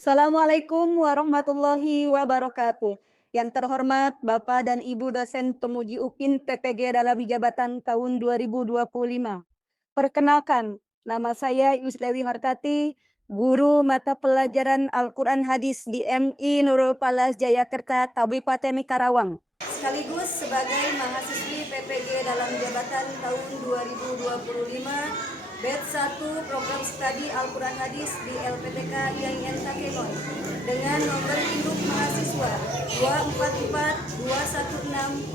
Assalamualaikum warahmatullahi wabarakatuh. Yang terhormat Bapak dan Ibu dosen pemuji UPIN PPG dalam jabatan tahun 2025. Perkenalkan, nama saya Yuslewi Hartati, guru mata pelajaran Al-Quran Hadis di MI Nurul Falah Jayakarta, Kabupaten Karawang. Sekaligus sebagai mahasiswi PPG dalam jabatan tahun 2025, batch 1 program studi Al-Quran Hadis di LPTK IAIN Takemon dengan nomor induk mahasiswa 2442160100520.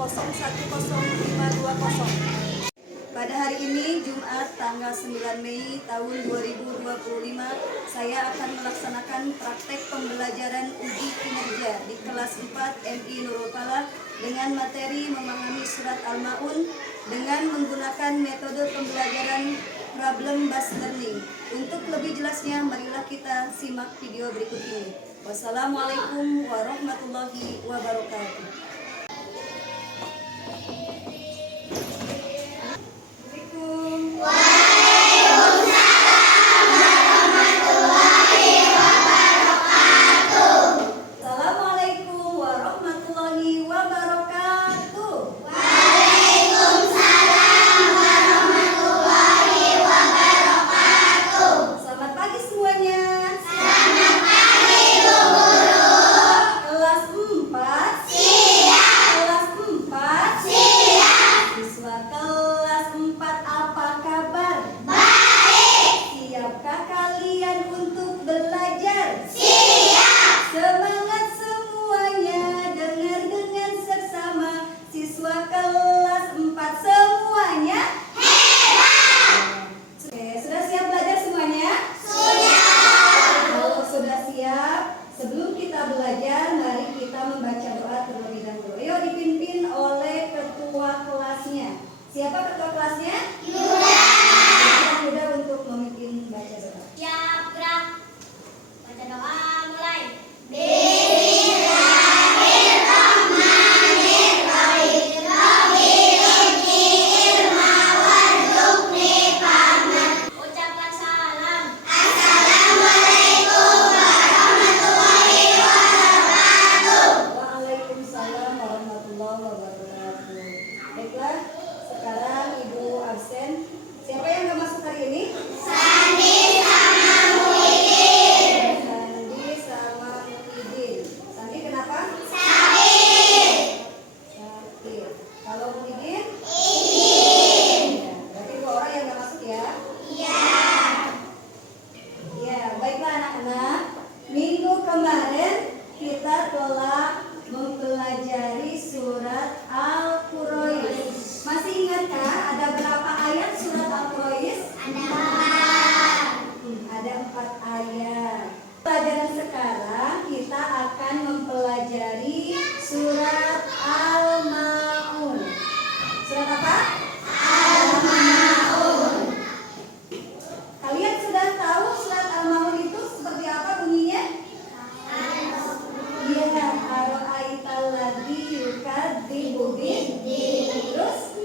Pada hari ini, Jumat tanggal 9 Mei tahun 2025, saya akan melaksanakan praktek pembelajaran uji kinerja di kelas 4 MI Nurul Falah dengan materi memahami surat Al-Ma'un dengan menggunakan metode pembelajaran problem based learning. Untuk lebih jelasnya, marilah kita simak video berikut ini. Wassalamualaikum warahmatullahi wabarakatuh. Sebelum kita belajar, mari kita membaca doa terlebih dahulu. Ayo dipimpin oleh ketua kelasnya. Siapa ketua kelasnya? Yuda. Yuda untuk memimpin baca doa. Siap, gerak. Baca doa mulai. Ucapkan salam. Waalaikumsalam warahmatullahi wabarakatuh. Baiklah, sekarang Ibu absen. Siapa yang nggak masuk hari ini? Sandi sama Muhyiddin. Sandi kenapa? Sakit. Kalau Muhyiddin? Ya, berarti 2 orang yang nggak masuk ya? Ya, baiklah anak-anak. Minggu kemarin kita telah mempelajari surat Al-Quraish. Masih ingatkah ada berapa ayat surat Al-Quraish? Ada 4 ayat. Pelajaran sekarang kita akan mempelajari surat Al-Ma'un. Surat apa? Al-Ma'un. Kalian sudah tahu surat Al-Ma'un itu seperti apa bunyinya? Iya, ara'aital ladzi yukadzibu bid-din. Terus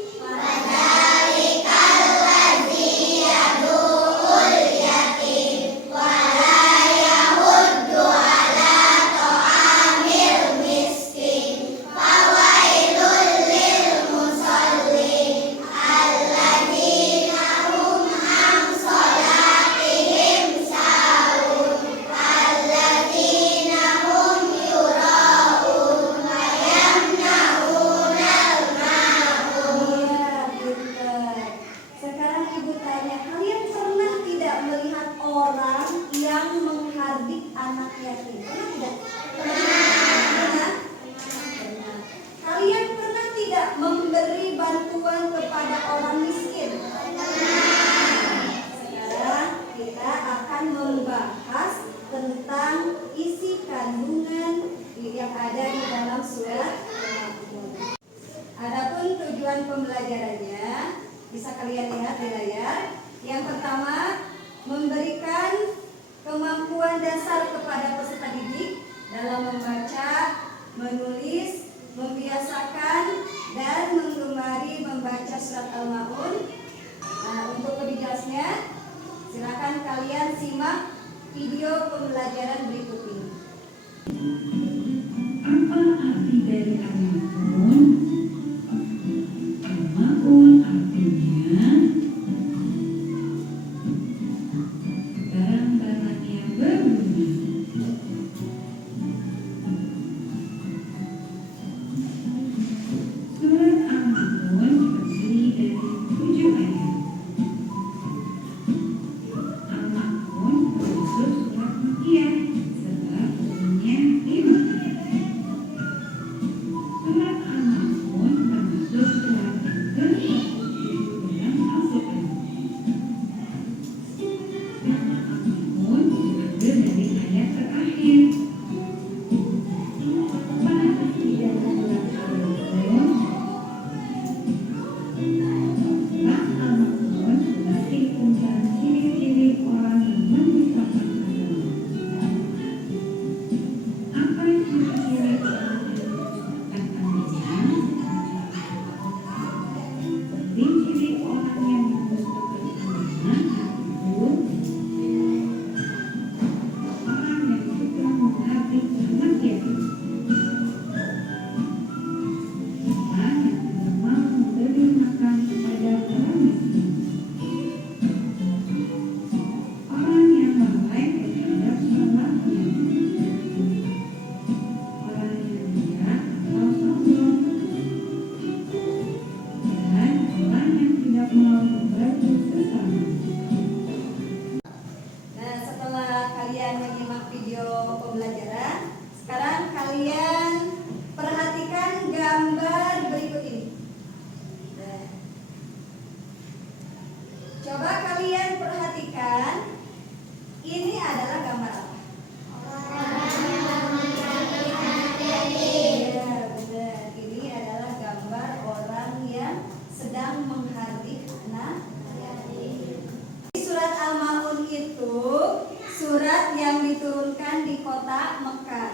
Bisa kalian lihat di layar. Yang pertama, memberikan kemampuan dasar kepada peserta didik dalam membaca, menulis, membiasakan, dan menggemari membaca surat Al-Ma'un. Nah, untuk lebih jelasnya, silakan kalian simak video pembelajaran berikut ini. Apa arti dari Al-Ma'un? Al-Ma'un artinya barang-barang yang berguna. Surat Al-Ma'un terdiri dari 7 ayat. Al-Ma'un termasuk surat Makkiyah sebab turunnya 5 ayat. Surat Al-Ma'un termasuk surat yang ke-107 dalam Al-Quran. Nama Al-Ma'un diambil dari ayat terakhir. Apa arti dari surat Al-Ma'un? Surat Al-Ma'un berarti tentang ciri-ciri orang yang mendustakan agama. Apa ciri-ciri orang yang mendustakan agama? Ciri-ciri orang yang mendustakan agama itu orang yang suka menghardik anak yatim, orang yang tidak mau memberi makan kepada orang miskin, orang yang lalai terhadap sholatnya, orang yang jahat atau sombong, dan orang yang tidak mau membantu sesama. Nah, setelah kalian menyimak video pembelajaran, sekarang kalian perhatikan gambar berikut ini. Nah, coba kalian perhatikan, ini adalah gambar apa? Ya, benar. Ini adalah gambar orang yang sedang menghardik anak yatim. Surat Al-Ma'un itu surat yang diturunkan di kota Mekah.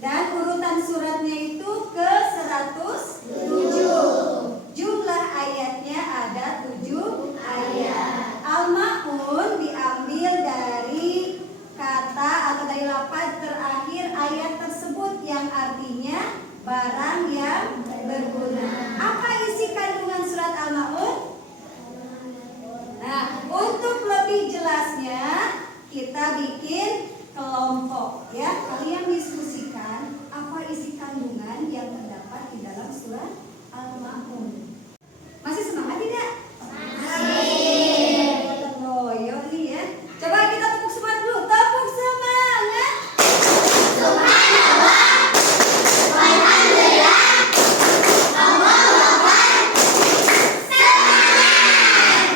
Dan urutan suratnya itu ke 107. Jumlah ayatnya ada 7 ayat. Al-Ma'un diambil dari kata atau dari lafaz terakhir ayat tersebut yang artinya barang yang berguna. Apa isi kandungan surat Al-Ma'un? Nah, untuk lebih jelasnya kita bikin kelompok ya. Kalian diskusikan apa isi kandungan yang terdapat di dalam surat Al-Ma'un. Masih semangat tidak? Masih. Gotong royong nih ya. Coba kita tepuk semangat dulu. Tepuk semangat.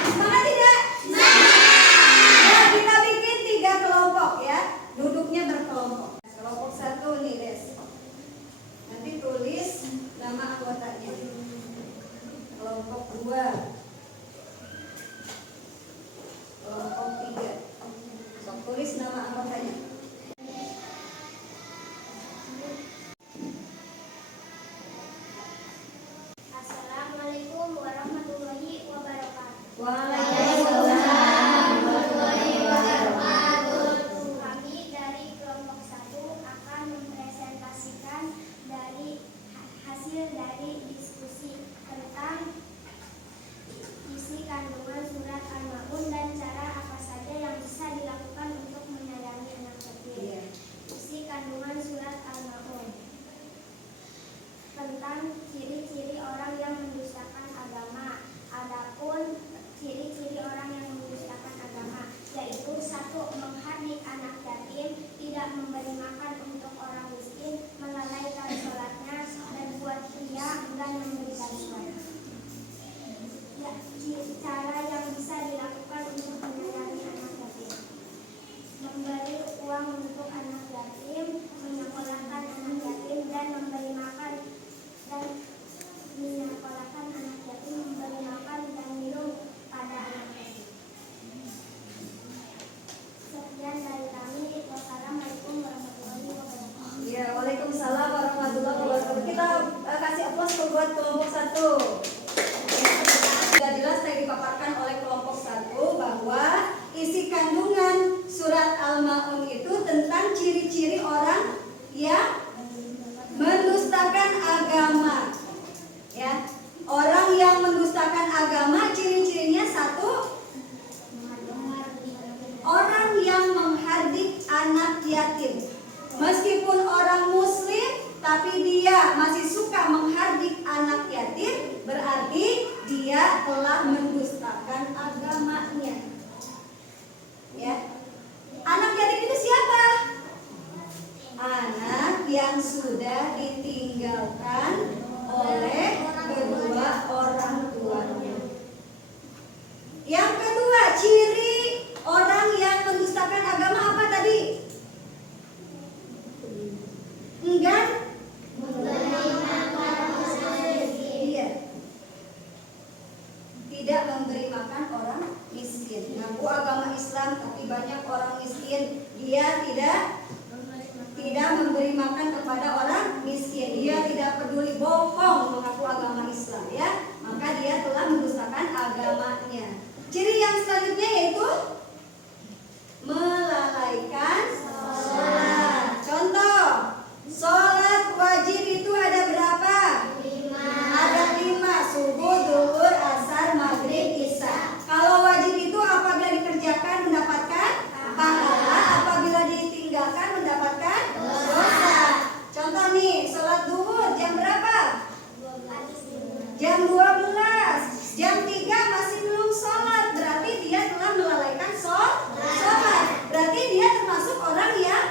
Semangat tidak? Nah, kita bikin 3 kelompok ya. Duduknya berkelompok. Kelompok 1 nih, Des. Nanti tulis nama anggotanya. Kelompok 2. Kelompok 3. Tulis nama anggotanya. Assalamualaikum warahmatullahi wabarakatuh. Waalaikumsalam warahmatullahi wabarakatuh. Kami dari kelompok 1 akan mempresentasikan dari hasil dari diskusi tentang isi kandungan surat Al-Ma'un dan cara apa saja yang bisa dilakukan untuk menyayangi anak yatim. Iya. Isi kandungan surat Al-Ma'un tentang ciri-ciri orang yang mendustakan agama. Adapun ciri-ciri orang yang mendustakan agama yaitu 1. Menghardik anak yatim, tidak memberi makan untuk orang miskin, melalaikan sholatnya, dan buat pria enggan memberi bantuan. Ya, cara yang bisa dilakukan untuk menyayangi anak yatim: memberi uang untuk anak yatim, menyekolahkan anak yatim, dan memberi makan dan posko buat kelompok 1. Sudah jelas tadi dipaparkan oleh kelompok 1 bahwa isi kandungan surat Al-Ma'un itu tentang ciri-ciri orang yang mendustakan agama. Ya, orang yang mendustakan agama ciri-cirinya 1, orang yang menghardik anak yatim. Meskipun orang muslim tapi dia masih suka menghardik anak yatim, berarti dia telah mendustakan agamanya. Ya. Anak yatim itu siapa? Anak yang sudah ditinggalkan oleh kedua orang tuanya. Yang kedua, ciri orang yang mendustakan agama apa tadi? Enggan iya. Tidak memberi makan orang miskin. Ngaku agama Islam tapi banyak orang miskin. Dia tidak memberi makan kepada orang miskin. Dia tidak peduli, bohong mengaku agama Islam, ya. Maka dia telah mendustakan agamanya. Ciri yang selanjutnya yaitu melalaikan sholat. Contoh, sholat wajib itu ada berapa? 5. Ada 5, subuh, zuhur, asar, maghrib, isya. Kalau wajib itu apabila dikerjakan mendapatkan pahala, apabila ditinggalkan mendapatkan dosa. Contoh nih, sholat zuhur jam berapa? Jam 12. Jam 3 masih belum sholat, berarti dia telah melalaikan sholat. Berarti dia termasuk orang yang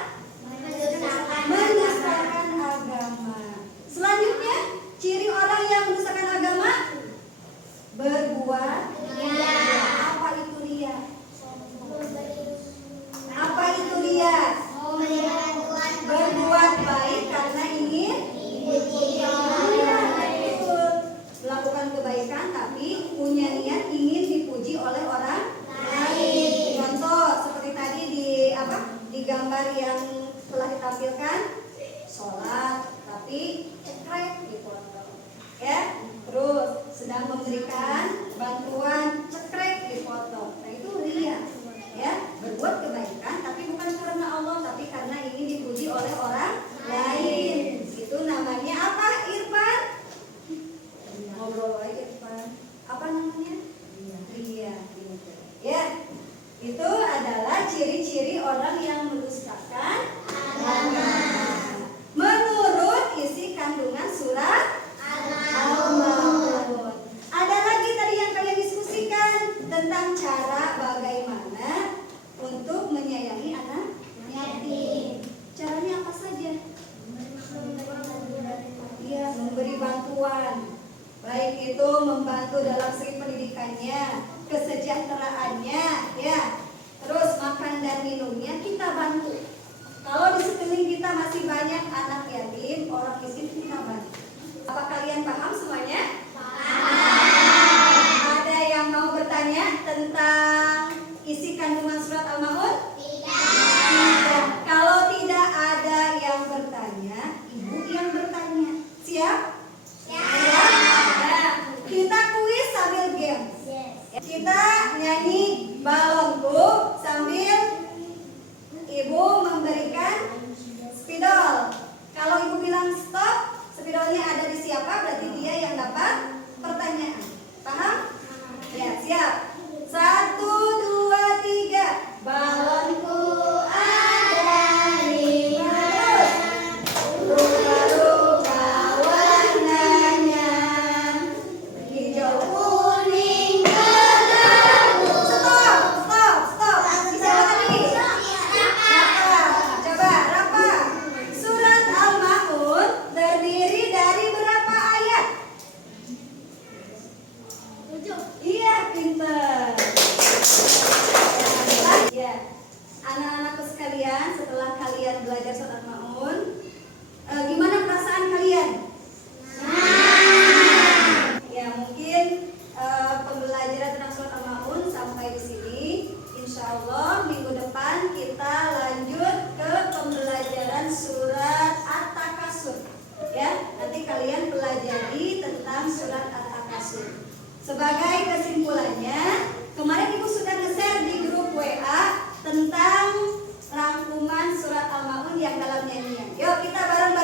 mendustakan agama. Selanjutnya, ciri orang yang mendustakan agama berbuat ria. Apa itu ria? Apa itu ria? Berbuat baik karena ingin melakukan kebaikan tapi punya niat ingin dipuji oleh orang lain. Contoh seperti tadi di gambar yang telah ditampilkan, sholat tapi cekrek dipotong, ya. Terus sedang memberikan bantuan, cekrek dipotong. Nah itu ria, ya. Berbuat kebaikan tapi bukan karena Allah tapi karena ingin dipuji oleh orang lain. Itu namanya apa, Irfan? Ngobrol aja, Irfan. Apa namanya? Ria. Ya. Itu adalah ciri-ciri orang yang mendustakan agama. Menurut isi kandungan surat Al-Ma'un. Ada lagi tadi yang kalian diskusikan tentang cara bagaimana untuk menyayangi anak yatim. Caranya apa saja? Iya, memberi bantuan. Baik itu membantu dalam segi pendidikannya, kesejahteraannya, ya. Terus makan dan minumnya kita bantu. Kalau di sekeliling kita masih banyak anak yatim, orang miskin, kita bantu. Apa kalian paham semuanya? Paham. Ada yang mau bertanya tentang isi kandungan surat Al-Ma'un? Tidak. Kalau tidak ada yang bertanya, ibu yang bertanya. Siap? Siap. Nah, kita kuis sambil game. Kita nyanyi balonku sambil ibu memberikan spidol. Kalau ibu bilang stop, spidolnya ada di siapa, berarti dia dalam surat At-Takasur. Sebagai kesimpulannya, kemarin Ibu sudah nge-share di grup WA tentang rangkuman surat Al-Maun yang dalam nyanyian. Yuk kita bareng-bareng